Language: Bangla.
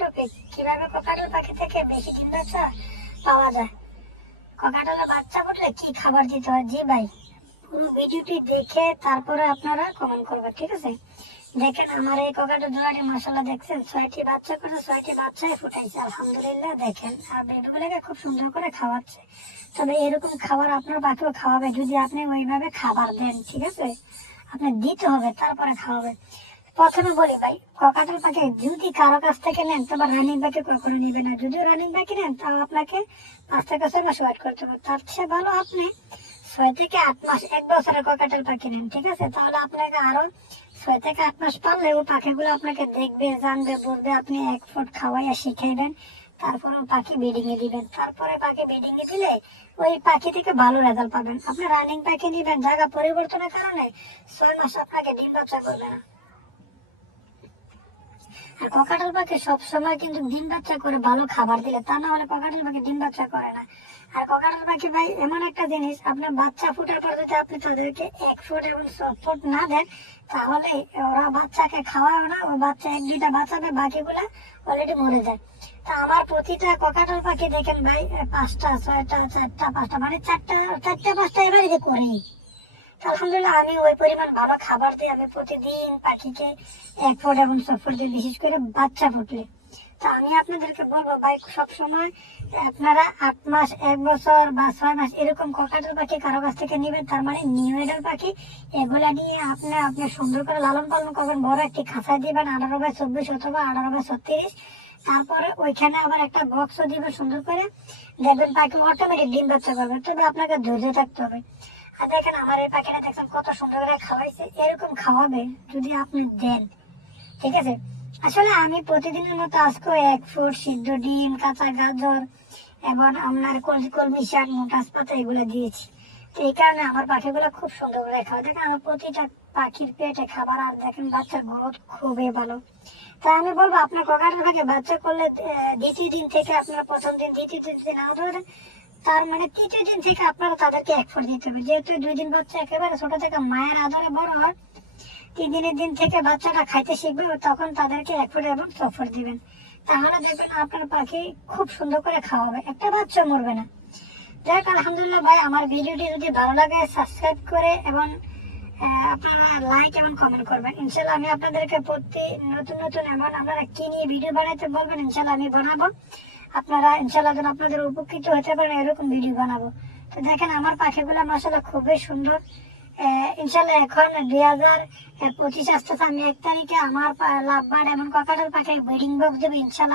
টপিক, কিভাবে ককাটেল পাখি থেকে বেশি ডিম বাচ্চা পাওয়া যায়। ককাটেলের বাচ্চা ফুটলে কি খাবার দিতে হয়? জি ভাই, পুরো ভিডিওটি দেখে তারপরে আপনারা কমেন্ট করবেন, ঠিক আছে? দেখেন আমার এই ককাটেল জোড়াটি মাশাআল্লাহ, দেখছেন 6টি বাচ্চা করে 6টি বাচ্চাই ফুটাইছে আলহামদুলিল্লাহ। দেখেন আর বেবিগুলোকে খুব সুন্দর করে খাওয়াচ্ছে। তবে এরকম খাবার আপনার পাখিও খাওয়াবে যদি আপনি ওইভাবে খাবার দেন, ঠিক আছে? আপনি দিতে হবে তারপরে খাওয়াবেন। প্রথমে বলি ভাই, ককাটেল পাখি যদি কারো কাছ থেকে নেন তবে রানিং পাখি কখনো নিবে না। যদি রানিং পাখি নেন তাও আপনাকে 5 থেকে 6 মাস ওয়েট করতে হবে। তার চেয়ে ভালো আপনি 6 থেকে 8 মাস, 1 বছরের ককাটেল পাখি নেন, ঠিক আছে? তাহলে আপনাকে আরো 6 থেকে 8 মাস পারলে ও পাখিগুলো আপনাকে দেখবে, জানবে, বুঝবে। আপনি 1 ফুট খাওয়াইয়া শিখাইবেন, তারপরে পাখি ব্রিডিং এ দিবেন। তারপরে পাখি ব্রিডিং এ দিলে ওই পাখি থেকে ভালো রেজাল্ট পাবেন। আপনি রানিং পাখি নিবেন, জায়গা পরিবর্তনের কারণে 6 মাস আপনাকে ডিম বাচ্চা করবে না। আর ককাটেল পাখি সবসময় কিন্তু ডিম বাচ্চা করে ভালো খাবার দিলে, তা না হলে ককাটেল পাখি ডিম বাচ্চা করে না। আর ককাটেল পাখি ভাই এমন একটা জিনিস, আপনার বাচ্চা ফুটার পর যদি আপনি তাদেরকে 1 ফুট এবং 6 ফুট না দেন, তাহলে ওরা বাচ্চাকে খাওয়াবে না। ওই বাচ্চা 1-2টা বাঁচাবে, বাকিগুলা অলরেডি মরে যায়। তা আমার প্রতিটা ককাটেল পাখি দেখেন ভাই 5টা 6টা 4টা 5টা, মানে 4টা 5টা এবারে যে করেই। আলহামদুলিল্লাহ আমি ওই পরিমাণ ভালো খাবার দিই। আমি প্রতিদিন পাখিকে 1 ফুট এবং 6 ফুট দিই, বিশেষ করে বাচ্চা ফুটলে। তো আমি আপনাদেরকে বলবো ভাই, সবসময় আপনারা 8 মাস, 1 বছর বা 6 মাস এরকম ককাটেল পাখি কারো কাছ থেকে নিবেন, তার মানে নিউ এডাল পাখি। এগুলা নিয়ে আপনি সুন্দর করে লালন পালন করবেন, বড় একটি খাঁচায় দিবেন 18/24 অথবা 18/36। তারপরে ওইখানে আবার একটা বক্সও দিবেন সুন্দর করে, দেখবেন পাখি অটোমেটিক ডিম বাচ্চা করবে। তবে আপনাকে ধৈর্য থাকতে হবে। আর দেখেন আমার এই পাখিটা দেখছেন কত সুন্দর করে খাওয়াইছে। এরকম খাওয়াবে যদি আপনি দেন, ঠিক আছে? আসলে আমি প্রতিদিনের মতো আজকেও 1 ফুট সিদ্ধ ডিম, কাঁচা গাজর এবং আপনার কলমি শাক, মোটাস পাতা এগুলো দিয়েছি। তো এই কারণে আমার পাখিগুলো খুব সুন্দর করে খাওয়া। দেখেন আমার প্রতিটা পাখির পেটে খাবার, আর দেখেন বাচ্চার গ্রোথ খুবই ভালো। তাই আমি বলবো আপনার ককাটেল পাখি বাচ্চা করলে দ্বিতীয় দিন থেকে, আপনার প্রথম দিন দ্বিতীয় দিন না ধরে, তার মানে তৃতীয় দিন থেকে আপনারা তাদেরকে 1 ফুট দিতে হবে। যেহেতু 2 দিন বাচ্চা একেবারে ছোট থেকে মায়ের আদরে বড় হয়, 3 দিনের দিন থেকে বাচ্চাটা খাইতে শিখবে, তখন তাদেরকে 1 ফুট এবং 6 ফুট দিবেন। তাহলে দেখবেন আপনার পাখি খুব সুন্দর করে খাওয়াবে, একটা বাচ্চা মরবে না। যাক আলহামদুলিল্লাহ ভাই, আমার ভিডিওটি যদি ভালো লাগে সাবস্ক্রাইব করে এবং আপনারা লাইক এবং কমেন্ট করবেন। ইনশাল্লাহ আমি আপনাদেরকে প্রতি নতুন নতুন এমন আপনারা কি নিয়ে ভিডিও বানাইতে বলবেন, ইনশাল্লাহ আমি বানাবো। আপনারা ইনশাল্লাহ যেন আপনাদের উপকৃত হতে পারেন এরকম ভিডিও বানাবো। তো দেখেন আমার পাখিগুলো মাশাআল্লাহ খুবই সুন্দর। ইনশাল্লাহ এখন 2025 আসতেছে, আমি 1 তারিখে আমার লাভবার্ড এবং ককাটেল পাখি ব্রিডিং বক্স দেবো ইনশাল্লাহ।